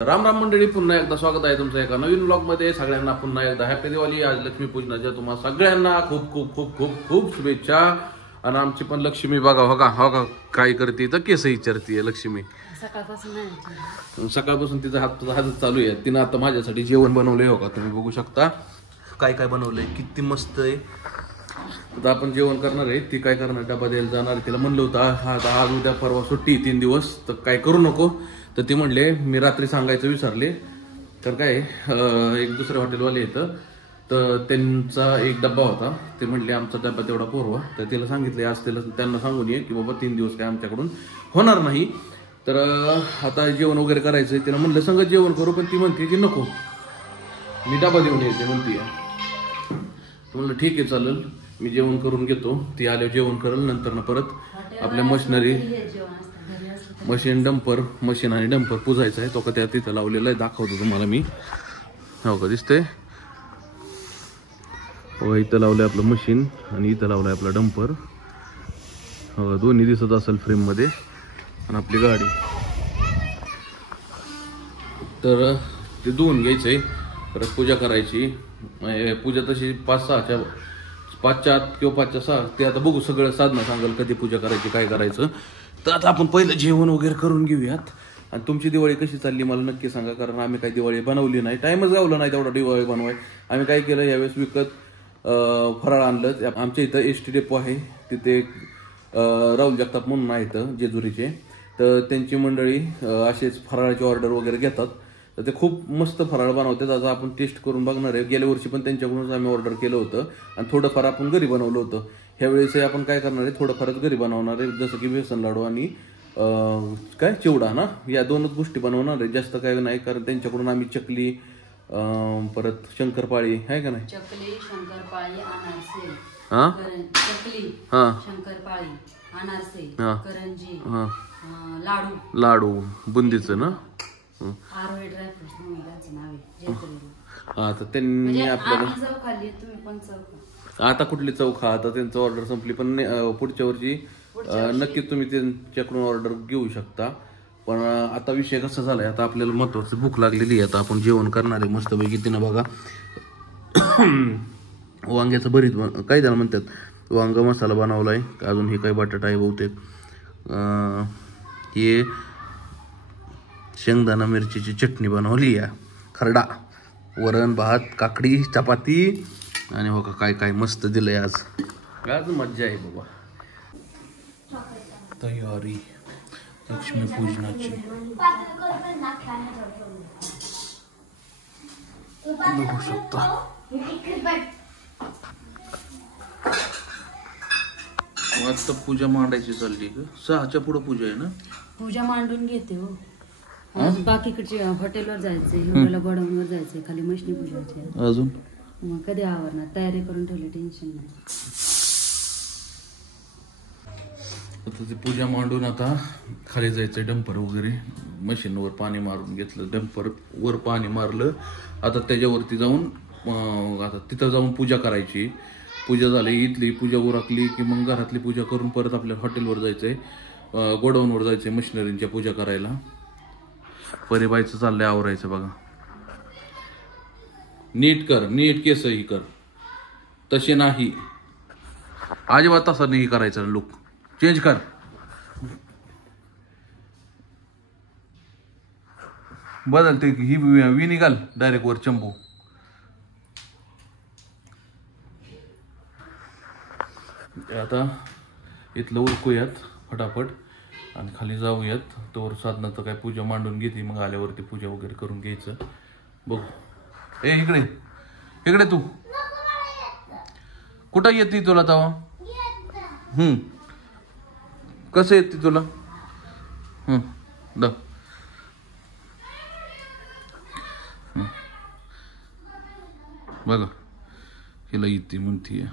राम राम मंडळी, पुन्हा एकदा स्वागत आहे तुमचं एका नवीन ब्लॉग मध्ये. सगळ्यांना पुन्हा एकदा हॅपी दिवाळी. आज लक्ष्मीपूजनाच्या तुम्हाला सगळ्यांना खूप खूप खूप खूप खूप शुभेच्छा. आणि आमची पण लक्ष्मी बघा हो का काय करते तर केस विचारतीये लक्ष्मी. सकाळपासून तिचा हात चालू आहे. तिनं आता माझ्यासाठी जेवण बनवलंय हो का, तुम्ही बघू शकता काय काय बनवलंय, किती मस्त आहे. आता आपण जेवण करणार आहे. ती काय करणार, डबा द्यायला जाणार. तिला म्हणलं होतं आज उद्या परवा सुट्टी 3 दिवस, तर काय करू नको. तर ती म्हणले मी रात्री सांगायचं विसरले. तर काय एक दुसऱ्या हॉटेलवाले येतं, तर त्यांचा एक डब्बा होता. ते म्हणले आमचा डब्बा तेवढा पुरवा. तर तिला सांगितले आज त्यांना सांगून ये की बाबा 3 दिवस काय आमच्याकडून होणार नाही. तर आता जेवण वगैरे करायचंय. तिला म्हणलं संगत जेवण करू, पण ती म्हणते की नको, मी डबा देऊन येते म्हणते. म्हणलं ठीक आहे चालेल, मी जेवण करून घेतो. ती आल्यावर जेवण करेल. नंतर ना परत आपल्या मशीन आणि डंपर पुजायचं आहे. तो का त्या तिथं लावलेला आहे, दाखवतो तुम्हाला मी. हो का, दिसतंय हो. इथं लावलंय आपलं मशीन आणि इथं लावलंय आपला डंपर. हो, दोन्ही दिसत असेल फ्रेम मध्ये. आणि आपली गाडी तर ते धुवून घ्यायचंय, परत पूजा करायची. पूजा तशी 5-6च्या आत किंवा 5-6 ते आता बघू. सगळं साधनं सांगाल कधी पूजा करायची, काय करायचं. तर आता आपण पहिलं जेवण वगैरे करून घेऊयात. आणि तुमची दिवाळी कशी चालली मला नक्की सांगा, कारण आम्ही काही दिवाळी बनवली नाही. टाइमच गावला नाही तेवढा दिवाळी बनवाय. आम्ही काय केलं यावेळेस, विकत फराळ आणलं. आमच्या इथं एसटी डेपो आहे, तिथे राहुल जगताप म्हणून आहेत जेजुरीचे. तर त्यांची मंडळी असेच फराळाची ऑर्डर वगैरे घेतात. तर ते खूप मस्त फराळ बनवतात. आता आपण टेस्ट करून बघणार आहे. गेल्या वर्षी पण त्यांच्याकडूनच आम्ही ऑर्डर केलं होतं आणि थोडंफार आपण घरी बनवलं होतं. ह्या वेळेस आपण काय करणार आहे, थोडंफारच घरी बनवणार आहे. जसं की बेसन लाडू आणि काय चिवडा ना, या दोनच गोष्टी बनवणार आहे. जास्त काय नाही, कारण त्यांच्याकडून आम्ही चकली, परत शंकरपाळी आहे का नाही, चकली, शंकरपाळी, अनारसे, चकली, शंकरपाळी, अनारसे, करंजी, लाडू बुंदीचं ना. हा, तर त्यांनी आपल्याला आता कुठली चौखा, आता त्यांचं ऑर्डर संपली. पण पुढच्या वर्षी नक्की तुम्ही त्यांच्याकडून ऑर्डर घेऊ शकता. पण आता विषय कसा झालाय, आता आपल्याला महत्वाचं भूक लागलेली आहे. आता आपण जेवण करणार आहे मस्तपैकी. तिनं बघा वांग्याचं भरीत, काय त्याला म्हणतात, वांग मसाला बनवलाय. अजून हे काय बटाटा आहे बहुतेक. हे शेंगदाणा मिरचीची चटणी बनवली आहे, खरडा, वरण भात, काकडी, चपाती. आणि हो का काय काय मस्त दिलंय आज. आज मज्जा आहे बाबा. तयारी लक्ष्मीपूजनाची बघू शकता. आता पूजा मांडायची चालली का? 6च्या पुढे पूजा आहे ना. पूजा मांडून घेते हो. बाकीकडचे हॉटेलवर जायचंय, हॉटेलला गोडाऊनवर जायचंय, खाली मशनी पूजायची. अजून मग कधी आवरणार, तयारी करून ठेवली, टेन्शन नाही. आता ती पूजा मांडून आता खाली जायचंय. डंपर वगैरे मशीनवर पाणी मारून घेतलं, डंपर वर पाणी मारलं. आता त्याच्यावरती जाऊन आता तिथं जाऊन पूजा करायची. पूजा झाली, इथली पूजा उरकली की मग घरातली पूजा करून परत आपल्या हॉटेलवर जायचंय, गोडाऊनवर जायचंय मशिनरींच्या पूजा करायला. परिबाईचं चाललंय आवरायचं बघा. नीट कर, नीट केसही कर, तसे नाही अजिबात तसा नाही करायचं. लुक चेंज कर. बदलते ही वी निघाल डायरेक्ट वर चंबू. आता इथलं उरकूयात फटाफट आणि खाली जाऊयात. तोवर साधनाचं काय पूजा मांडून घेते, मग आल्यावरती पूजा वगैरे करून घ्यायचं. बघू. इकडे इकडे तू कुठं येते तुला तवा? कसं येते तुला? बघा हिला येते म्हणतीये.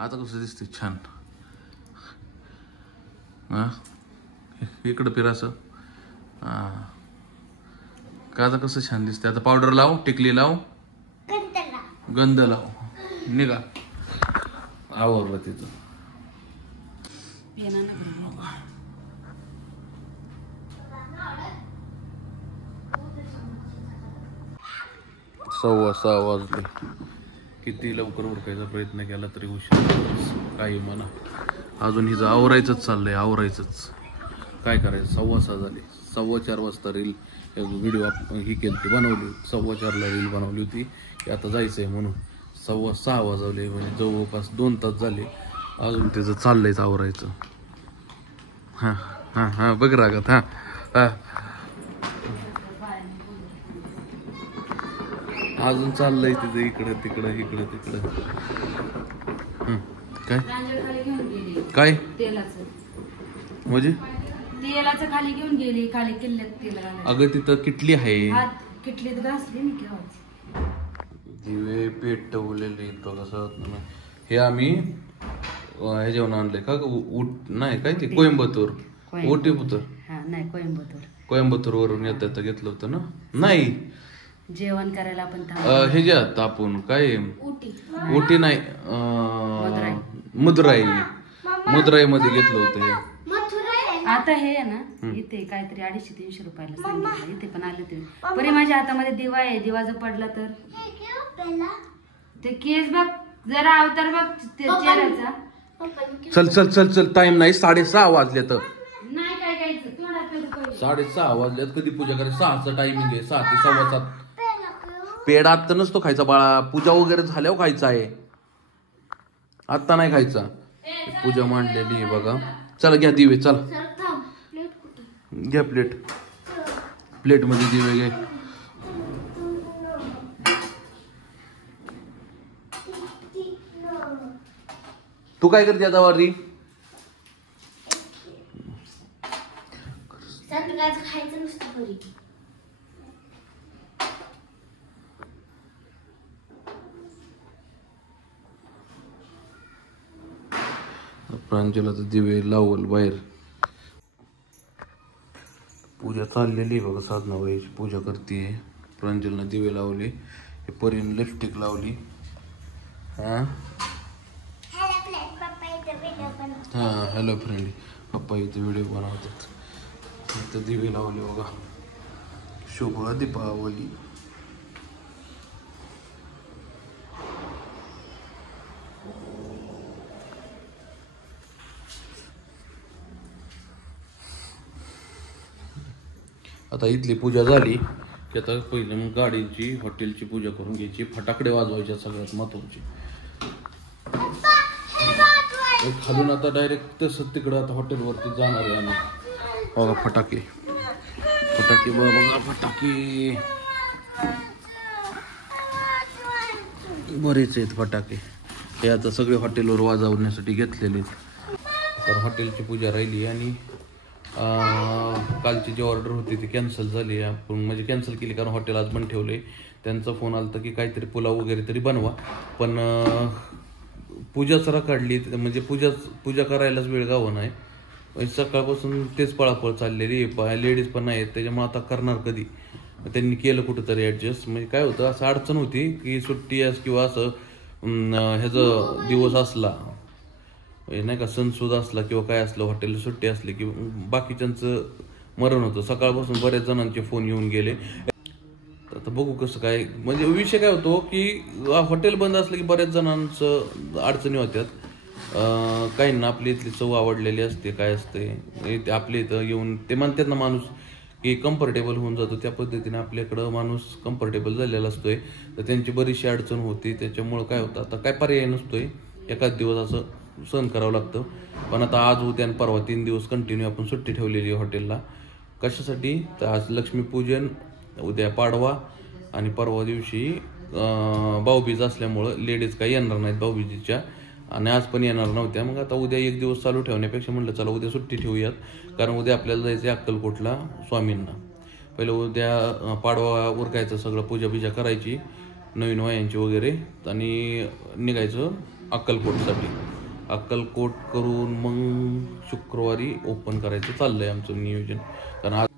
आता कसं दिसते छान. इकडं फिर असं. हां का आता कसं छान दिसते. आता पावडर लाव, टिकली लाव, गंध लाव, निघा. आवरलं तिथं. सव्वा 6 वाजले. किती लवकर उरकायचा प्रयत्न केला तरी उशीर काही म्हणा. अजून हिचं आवरायचंच चाललंय, आवरायचंच. काय करायचं. 6:15 झाले. 4:15 वाजता रील व्हिडिओ ही केली ती बनवली. 4:15ला रील बनवली होती की आता जायचंय म्हणून. 6:15 वाजवले म्हणजे जवळपास 2 तास झाले. अजून त्याचं चाललंयच आवरायचं. हां हां हां बघ रागत. हां हां अजून चाललंय तिथं इकडं तिकडं इकडं तिकडं. काय काय म्हणजे तेलाचं खाली घेऊन गेली. खाली किल्ल्यात तेल घालायचं. अगं तिथं किटली आहे. किटलीत घासली मी केव्हाच. दिवे पेटवलेले कसं. हे आम्ही हे जेवण आणलंय का नाही काय ते कोइंबतूर ओटीपुतर. हा नाही कोइंबतूर वरून येता घेतलं होतं ना. नाही जेवण करायला आपण ह्याच्यात आपण काय उटी नाही मुद्राई मध्ये घेतलं होतं हे. आता हे आहे ना इथे काहीतरी 250-300 रुपयाला सांगितलं. इथे पण आले ते परी माझ्या हातामध्ये दिवा आहे. दिवा जर पडला तर ते केस बघ जरा अवतार बघ चेहऱ्याचा. चल चल चल चल टाइम नाही. 6:30 वाजले तर नाही काय घ्यायचं थोडा 6:30 वाजल्यात. कधी पूजा करायची. 6चं टायमिंग आहे. 6 ते 7:15. पेढा आत्ता नसतो खायचा बाळा. पूजा वगैरे झाल्यावर खायचा आहे. आत्ता नाही खायचा. पूजा मांडलेली आहे बघा. चला घ्या दिवे. चला घ्या प्लेट मध्ये दिवे घे. तू काय करते आता वारी. खायचं नुसतं घरी. प्रांजला तर दिवे लावल बाहेर. पूजा चाललेली बघा. साधना वयाची पूजा करते. प्रांजलनं दिवे लावले. हे परीने लिपस्टिक लावली. हां हां हॅलो फ्रेंड. पप्पा इथे व्हिडिओ बनवतात. इथं दिवे लावले बघा. शुभ दीपावली. आता इथली पूजा झाली की आता पहिले मग गाडीची हॉटेलची पूजा करून घ्यायची. फटाकडे वाजवायच्या सगळ्यात महत्वाची. खालून आता डायरेक्ट तसं तिकडं आता हॉटेलवरती जाणार आहे आम्ही. बघा फटाके बघा फटाके बरेच आहेत फटाके. हे आता सगळे हॉटेलवर वाजवण्यासाठी घेतलेले आहेत. तर हॉटेलची पूजा राहिली आणि कालची जी ऑर्डर होती ती कॅन्सल झाली. आपण म्हणजे कॅन्सल केली कारण हॉटेल आज बंद ठेवले. त्यांचा फोन आला की काहीतरी पुलाव वगैरे तरी बनवा. पण पूजाच काढली म्हणजे पूजा करायलाच वेळ गावं नाही. सकाळपासून तेच पळापळ चाललेली. लेडीज पण आहेत त्याच्यामुळे आता करणार कधी. त्यांनी केलं कुठंतरी ॲडजस्ट. म्हणजे काय होतं असं अडचण होती की सुट्टी किंवा असं ह्याचा दिवस असला नाही का सणसूद असला किंवा काय असलं हॉटेलला सुट्टी असली की बाकीच्यांचं मरण होतं. सकाळपासून बऱ्याच जणांचे फोन येऊन गेले. आता बघू कसं काय. म्हणजे विषय काय होतो की हॉटेल बंद असलं की बऱ्याच जणांचं अडचणी होत्यात. काहींना आपली इथली चव आवडलेली असते. काय असते ते आपल्या इथं येऊन ते म्हणतात ना माणूस की कम्फर्टेबल होऊन जातो. त्या पद्धतीने आपल्याकडं माणूस कम्फर्टेबल झालेला असतोय. तर त्यांची बरीचशी अडचण होती. त्याच्यामुळं काय होतं आता काय पर्याय नसतोय. एखाद दिवस असं सहन करावं लागतं. पण आता आज उद्या आणि परवा 3 दिवस कंटिन्यू आपण सुट्टी ठेवलेली हॉटेलला. कशासाठी तर आज लक्ष्मीपूजन, उद्या पाडवा आणि परवा दिवशी भाऊबीज असल्यामुळं लेडीज काही येणार नाहीत भाऊबीजीच्या आणि आज पण येणार नव्हत्या. मग आता उद्या 1 दिवस चालू ठेवण्यापेक्षा म्हटलं चला उद्या सुट्टी ठेवूयात. कारण उद्या आपल्याला जायचं आहे अक्कलकोटला स्वामींना. पहिलं उद्या पाडवा उरकायचं सगळं पूजा करायची नवीन वयांची वगैरे आणि निघायचं अक्कलकोटसाठी. अक्कलकोट करून मग शुक्रवारी ओपन करायचं चाललंय आमचं नियोजन. कारण आज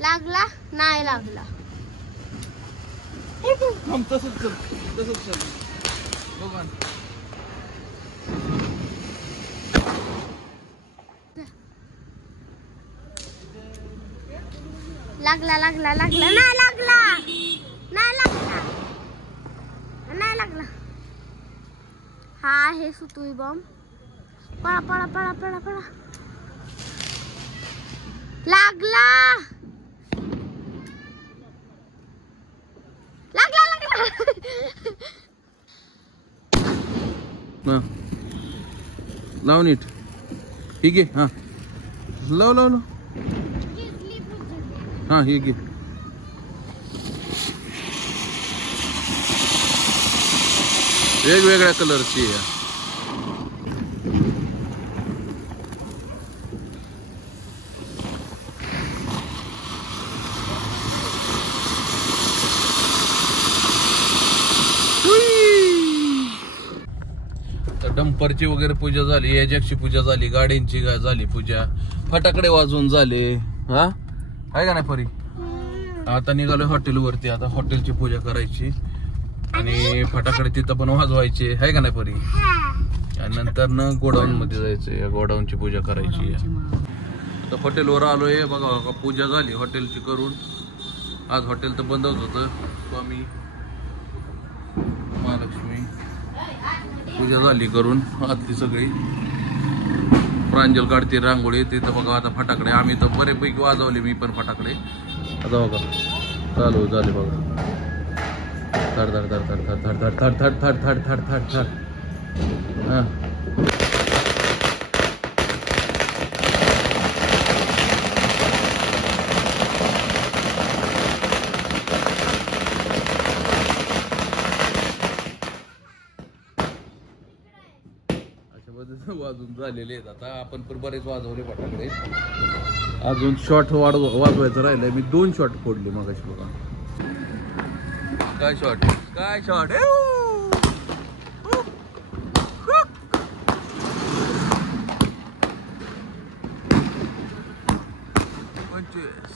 लागला नाही लागला. तसंच चल बघा. लागला लागला लागला नाही लागला नाही लागला नाही लागला. हा आहे सुतुई बॉम्ब. पळा पळा पळा पळा पळा. लागला लागला लागला. लाव नीट. ठीक आहे. हा लाव लाव लाव. हा हे घे. वेगवेगळ्या कलरची आहे. डंपरची वगैरे पूजा झाली, एजॅकची पूजा झाली, गाड्यांची झाली पूजा, फटाकडे वाजवून झाले. हा आहे का नाही परी? आता निघालोय हॉटेलवरती. आता हॉटेलची पूजा करायची आणि फटाकडे तिथं पण वाजवायचे, आहे का नाही परी? आणि नंतर न गोडाऊन मध्ये जायचं, या गोडाऊनची पूजा करायची. आता हॉटेलवर आलोय बघा. पूजा झाली हॉटेलची करून. आज हॉटेल तर बंदच होतं. स्वामी महालक्ष्मी पूजा झाली करून आतली सगळी. प्रांजल काढते रांगोळी. तिथं बघा आता फटाकडे आम्ही तर बरेपैकी वाजवले, मी पण फटाकडे. आता बघा चालू झाले बघा. थड थड थड थड थड थड थड थड थड थड थड थड थड. हा वाजून झालेले आहेत. आता आपण पण बरेच वाजवले फटाकडे. अजून शॉट वाजवायचं राहिलंय. मी 2 शॉट फोडले मगाशी बघा. काय शॉट काय शॉट. 25.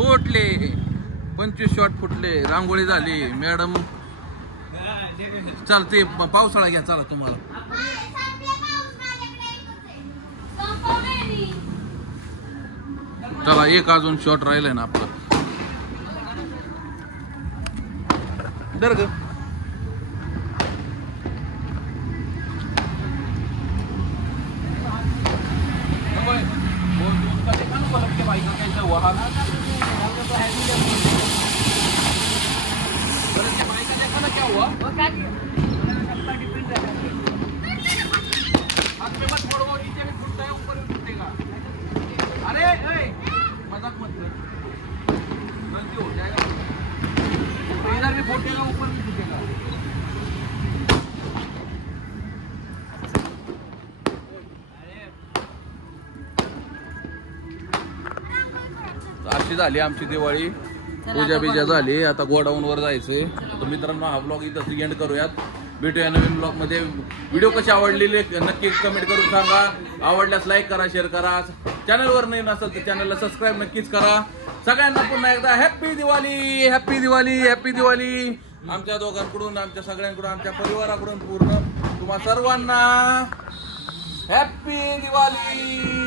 फुटले 25 शॉट फुटले. रांगोळी झाली. मॅडम चालते. पावसाळा घ्या चला तुम्हाला. चला एक अजून शॉट राहिलाय ना आपलं. डर ग हुआ हाथ में मत फोड़ो, नीचे भी फूटता है ऊपर भी फूटेगा। अरे मजाक मत कर, गलती हो जाएगा, इधर भी फूटेगा ऊपर भी फूटेगा। अशी झाली आमची दिवाळी, पूजा बिजा झाली, आता गोडाऊन वर जायचंय। तर मित्रांनो हा ब्लॉग इथं एंड करूयात, भेटूया नवीन ब्लॉग मध्ये। व्हिडिओ कसे आवडलेले नक्की कमेंट करून सांगा, आवडल्यास लाईक करा, शेअर करा, चॅनलवर नाही नसेल तर चॅनलला सबस्क्राईब नक्कीच करा। सगळ्यांना पुन्हा एकदा happy Diwali, happy Diwali, happy Diwali आमच्या दोघांकडून, आमच्या सगळ्यांकडून, आमच्या परिवाराकडून पूर्ण तुम्हा सर्वांना हॅपी दिवाळी।